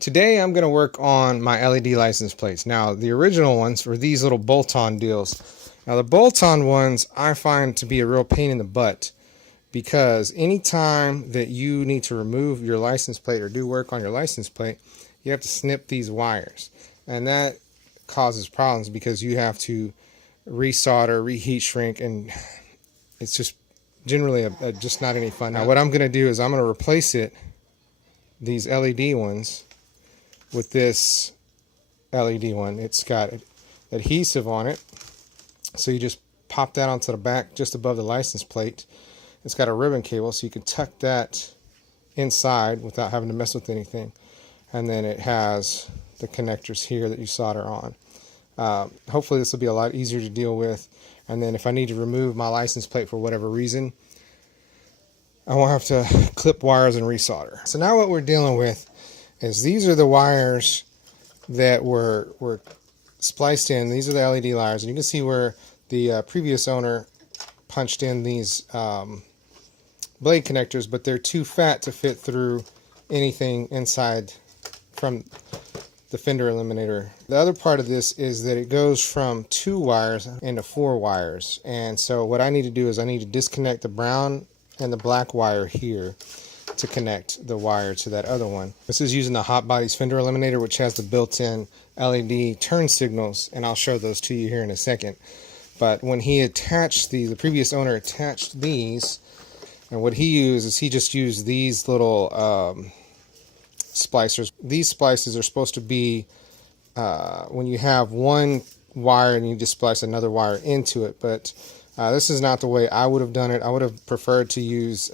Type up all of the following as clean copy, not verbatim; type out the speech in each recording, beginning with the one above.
Today I'm going to work on my LED license plates. Now the original ones were these little bolt-on deals. Now the bolt-on ones I find to be a real pain in the butt, because anytime that you need to remove your license plate or do work on your license plate, you have to snip these wires, and that causes problems because you have to resolder, reheat shrink, and it's just generally just not any fun. Now what I'm going to do is I'm going to replace these LED ones with this LED one. It's got adhesive on it, so you just pop that onto the back just above the license plate. It's got a ribbon cable, so you can tuck that inside without having to mess with anything. And then it has the connectors here that you solder on. Hopefully this will be a lot easier to deal with. And then if I need to remove my license plate for whatever reason, I won't have to clip wires and resolder. So now what we're dealing with is these are the wires that were spliced in. These are the LED wires, and you can see where the previous owner punched in these blade connectors, but they're too fat to fit through anything inside from the fender eliminator. The other part of this is that it goes from 2 wires into 4 wires, and so what I need to do is I need to disconnect the brown and the black wire here to connect the wire to that other one. This is using the Hot Bodies fender eliminator, which has the built-in LED turn signals, and I'll show those to you here in a second. But when he attached the previous owner attached these, and what he used is he just used these little splicers. These splices are supposed to be when you have one wire and you just splice another wire into it, but this is not the way I would have done it. I would have preferred to use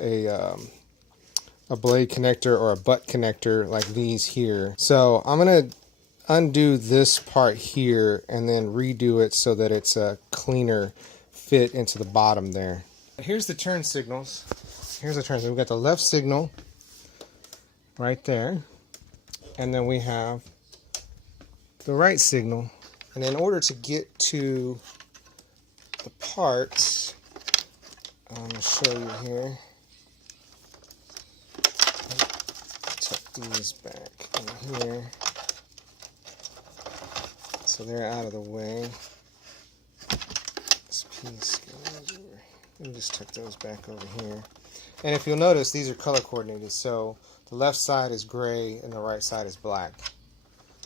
a blade connector or a butt connector like these here. So I'm going to undo this part here and then redo it so that it's a cleaner fit into the bottom there. Here's the turn signals. Here's the turn signal. We've got the left signal right there, and then we have the right signal. And in order to get to the parts, I'm going to show you here. Tuck these back in here so they're out of the way. This piece goes over. Let me just tuck those back over here. And if you'll notice, these are color coordinated, so the left side is gray and the right side is black.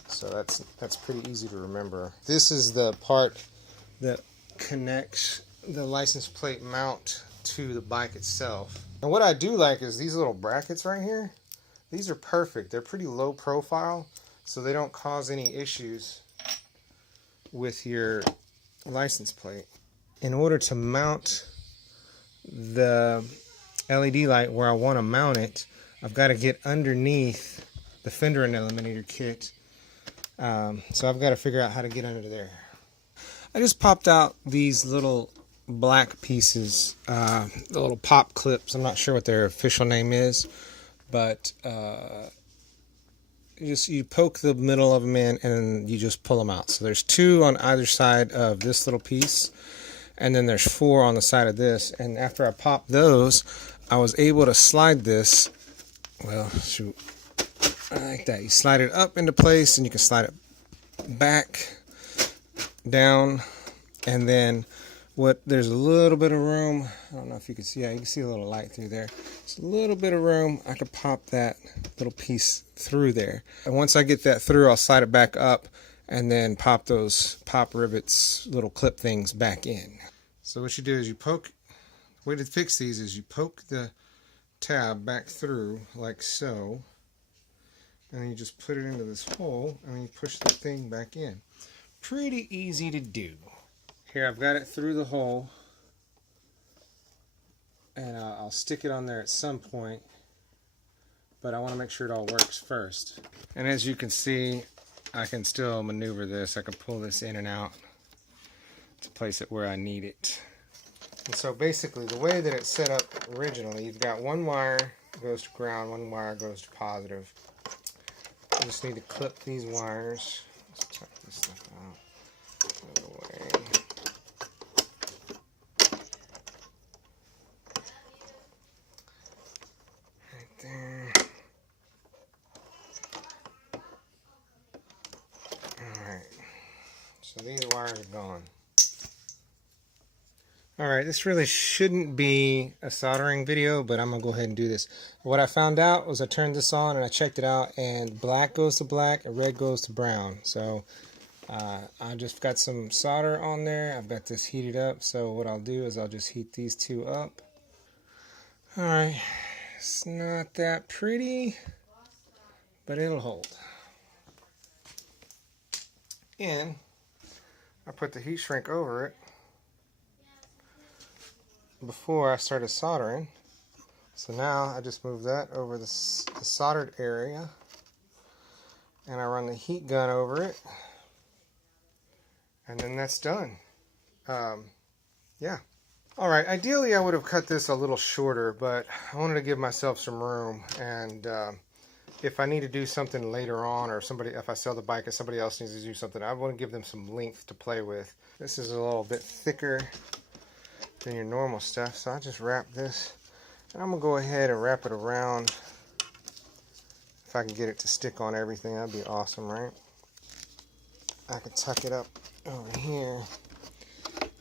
So that's pretty easy to remember. This is the part that connects the license plate mount to the bike itself. And what I do like is these little brackets right here. These are perfect. They're pretty low profile, so they don't cause any issues with your license plate. In order to mount the LED light where I want to mount it, I've got to get underneath the fender and eliminator kit. So I've got to figure out how to get under there. I just popped out these little black pieces, the little pop clips. I'm not sure what their official name is, but you poke the middle of them in and you just pull them out. So there's 2 on either side of this little piece, and then there's 4 on the side of this. And after I popped those, I was able to slide this, well, shoot, like that. You slide it up into place, and you can slide it back down, and then there's a little bit of room. I don't know if you can see. Yeah, you can see a little light through there. Just a little bit of room. I could pop that little piece through there, and once I get that through, I'll slide it back up and then pop those pop rivets, little clip things, back in. So what you do is you poke. The way to fix these is you poke the tab back through like so, and then you just put it into this hole, and then you push the thing back in. Pretty easy to do. Here, I've got it through the hole, and I'll stick it on there at some point, but I want to make sure it all works first. And as you can see, I can still maneuver this. I can pull this in and out to place it where I need it. And so basically, the way that it's set up originally, you've got 1 wire goes to ground, 1 wire goes to positive. I just need to clip these wires. Let's tuck this stuff out of the way. Right there. So these wires are gone. Alright, this really shouldn't be a soldering video, but I'm going to go ahead and do this. What I found out was I turned this on and I checked it out, and black goes to black and red goes to brown. So I just got some solder on there. I've got this heated up, so what I'll do is I'll just heat these two up. Alright, it's not that pretty, but it'll hold. And I put the heat shrink over it before I started soldering. So now I just move that over the soldered area, and I run the heat gun over it, and then that's done. Yeah. Alright, ideally I would have cut this a little shorter, but I wanted to give myself some room, and if I need to do something later on, or if I sell the bike and somebody else needs to do something, I want to give them some length to play with. This is a little bit thicker than your normal stuff, so I just wrap this, and I'm gonna go ahead and wrap it around. If I can get it to stick on everything, that'd be awesome, right? I can tuck it up over here,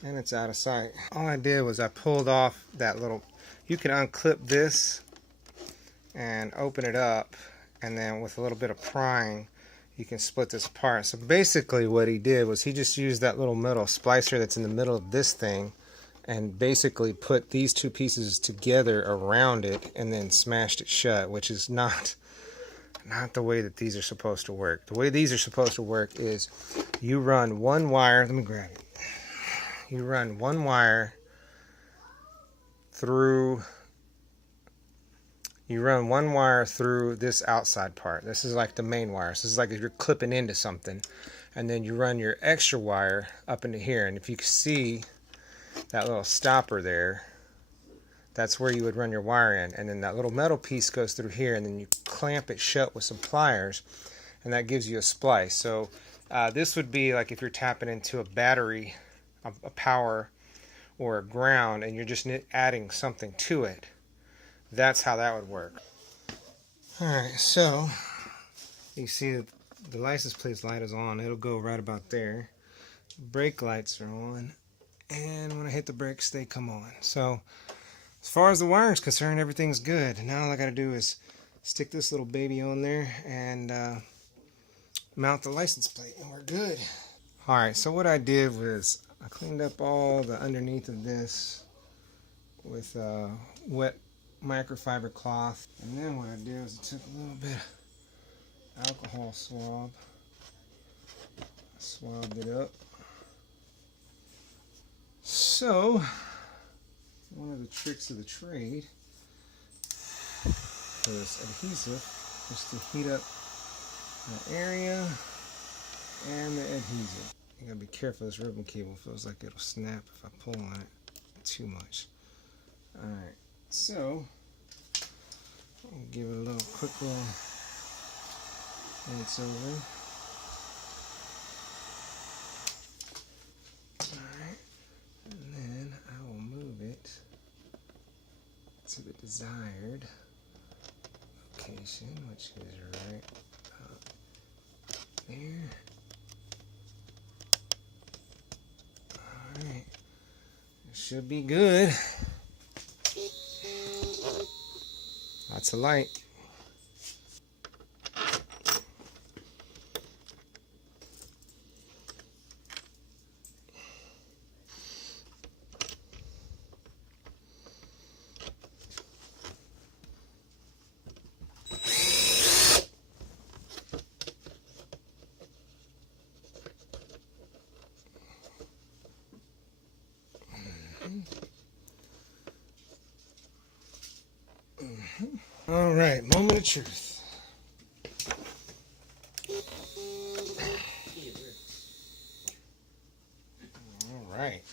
and it's out of sight. All I did was I pulled off that little, you can unclip this and open it up, and then with a little bit of prying you can split this apart. So basically what he did was he just used that little metal splicer that's in the middle of this thing and basically put these two pieces together around it and then smashed it shut, which is not the way that these are supposed to work. The way these are supposed to work is you run one wire, let me grab it. You run one wire through this outside part. This is like the main wire. So this is like if you're clipping into something, and then you run your extra wire up into here, and if you can see that little stopper there, that's where you would run your wire in, and then that little metal piece goes through here, and then you clamp it shut with some pliers, and that gives you a splice. So this would be like if you're tapping into a battery, a power, or a ground, and you're just adding something to it. That's how that would work. Alright, so you see the license plate light is on. It'll go right about there. Brake lights are on, and when I hit the brakes, they come on. So as far as the wiring's concerned, everything's good. Now all I gotta do is stick this little baby on there and mount the license plate, and we're good. Alright, so what I did was I cleaned up all the underneath of this with wet microfiber cloth, and then what I did was I took a little bit of alcohol swab, swabbed it up. So one of the tricks of the trade for this adhesive is to heat up the area and the adhesive. You gotta be careful, this ribbon cable feels like it'll snap if I pull on it too much. Alright, so I'll give it a little quick little once over. Alright, and then I will move it to the desired location, which is right up there. Alright, it should be good. Lots of light. All right, moment of truth. All right.